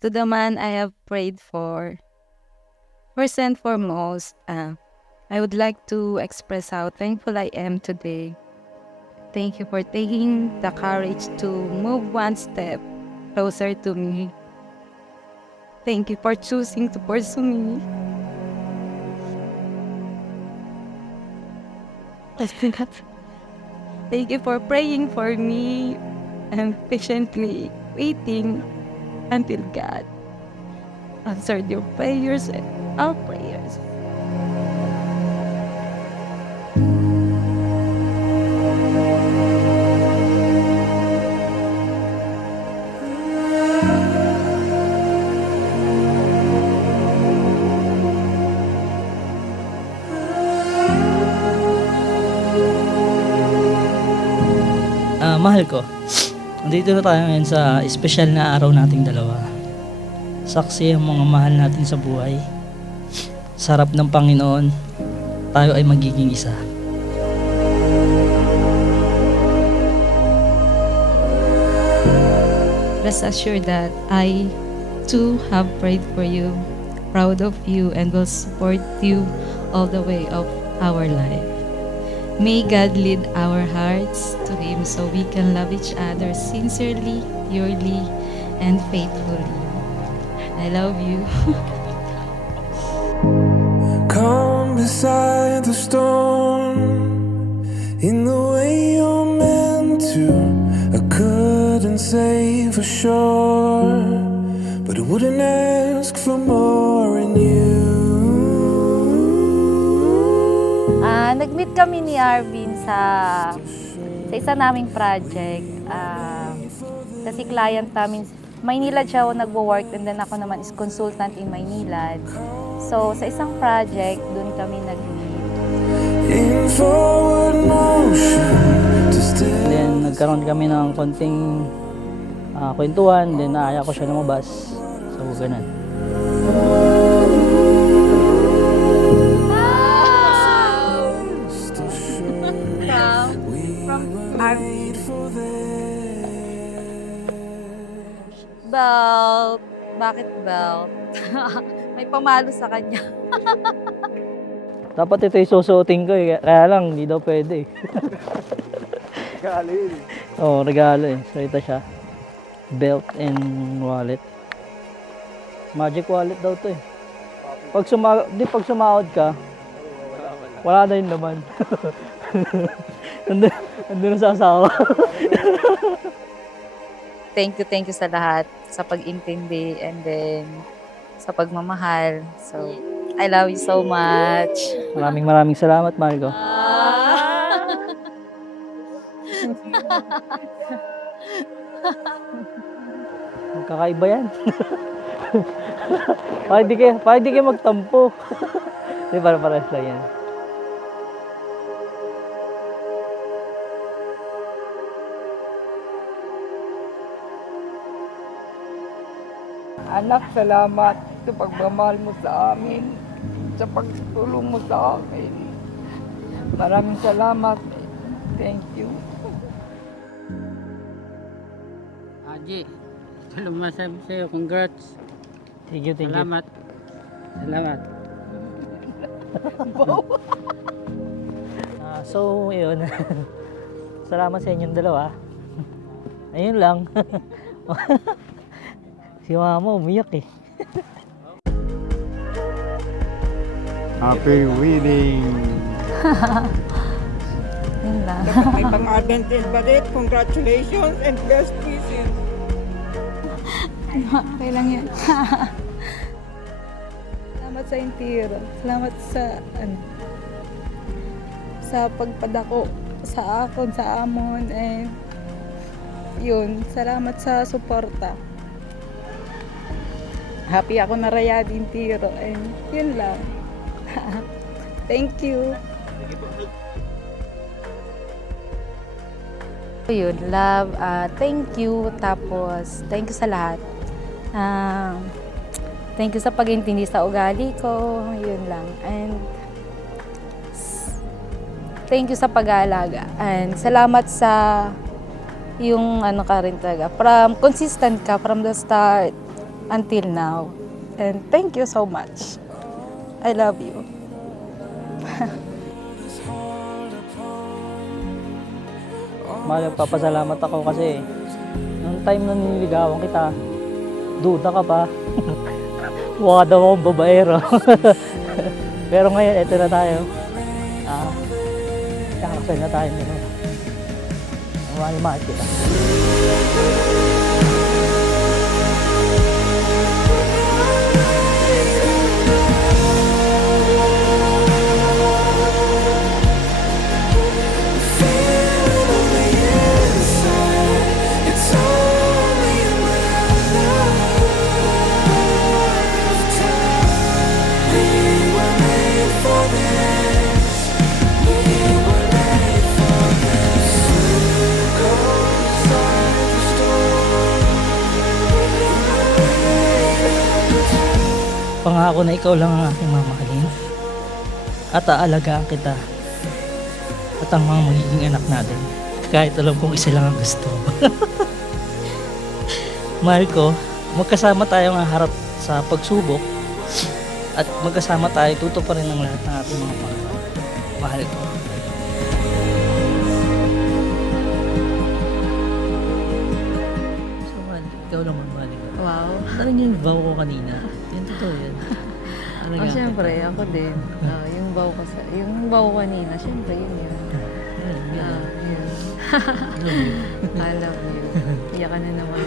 To the man I have prayed for, first and foremost, I would like to express how thankful I am today. Thank you for taking the courage to move one step closer to me. Thank you for choosing to pursue me. Thank you for praying for me and patiently waiting until God answered your prayers and our prayers. Mahal ko, nandito na tayo ngayon sa espesyal na araw nating dalawa. Saksi ang mga mahal natin sa buhay. Sa harap ng Panginoon, tayo ay magiging isa. Rest assured that I too have prayed for you, proud of you, and will support you all the way of our life. May God lead our hearts to Him so we can love each other sincerely, purely, and faithfully. I love you. Come beside the storm in the way you're meant to. I couldn't say for sure, but I wouldn't ask for more in you. Nag-meet kami ni Arvin sa isa naming project. Kasi client namin, Maynilad siya nagwo-work and then ako naman is consultant in Maynilad. So sa isang project, doon kami nag-meet. In forward motion to still. Then nagkaroon kami ng konting kwentuhan, then naaya ko siya lumabas. So ganun. Belt. Bakit belt? May pamalo sa kanya. Dapat ito yung susuotin ko eh, kaya lang hindi daw pwede eh. Regalo yun. Oo, regalo eh. So ito siya. Belt and wallet. Magic wallet daw to eh. Pag sumahod ka, wala na yun naman. Nandun na sa asawa. Thank you sa lahat. Sa pag-intindi and then sa pagmamahal. So, I love you so much. Maraming salamat, mahal ko. Magkakaiba yan. Para di kayo magtampo. Di, para-paras lang yan. Anak, salamat sa pagmamahal mo sa amin, sa pagtulong mo sa amin. Maraming salamat. Thank you. Haji, ito lang masabi sa'yo. Congrats. Thank you. Salamat. So, yun. Salamat sa inyong dalawa. Ayun lang. Si mama umiyak eh. Happy wedding! Yun lang. May pang-adventure ba rin? Congratulations and best wishes. Okay lang yan. Salamat sa intiro. Salamat sa pagpadako sa akon, sa amon, and yun, salamat sa suporta. Happy ako na raya din tiro, and yun lang. Thank you. Yun, love, thank you. Tapos, thank you sa lahat. Thank you sa pag-intindi sa ugali ko. Yun lang. And thank you sa pag-aalaga. And salamat sa yung ano ka rin talaga. Consistent ka from the start until now. And thank you so much. I love you. Mahal, papasalamat ako kasi nung time na nililigawan kita, duda ka pa. Mukha daw akong babaero. Pero ngayon, eto na tayo. Kakasal na tayo nila. Mahal kita. It's only a matter of time. We were made for this. We were made for this. Goes like the storm. Pangako na ikaw lang ang aking mamahalin at aalagaan kita at ang mga magiging anak natin kahit alam kong isa lang ang gusto. Mahal ko, magkasama tayong haharap sa pagsubok at magkasama tayo tutuparin ng lahat ng ating mga pangarap. Mahal ko. So mahal, ikaw naman mahal ko. Wow. Ano yung vow ko kanina? Yan totoo yan. Oh, syempre, ako din. Yung bow ko kanina, syempre, yun yun. Yun. Love you. I love you. Iyak ka na naman.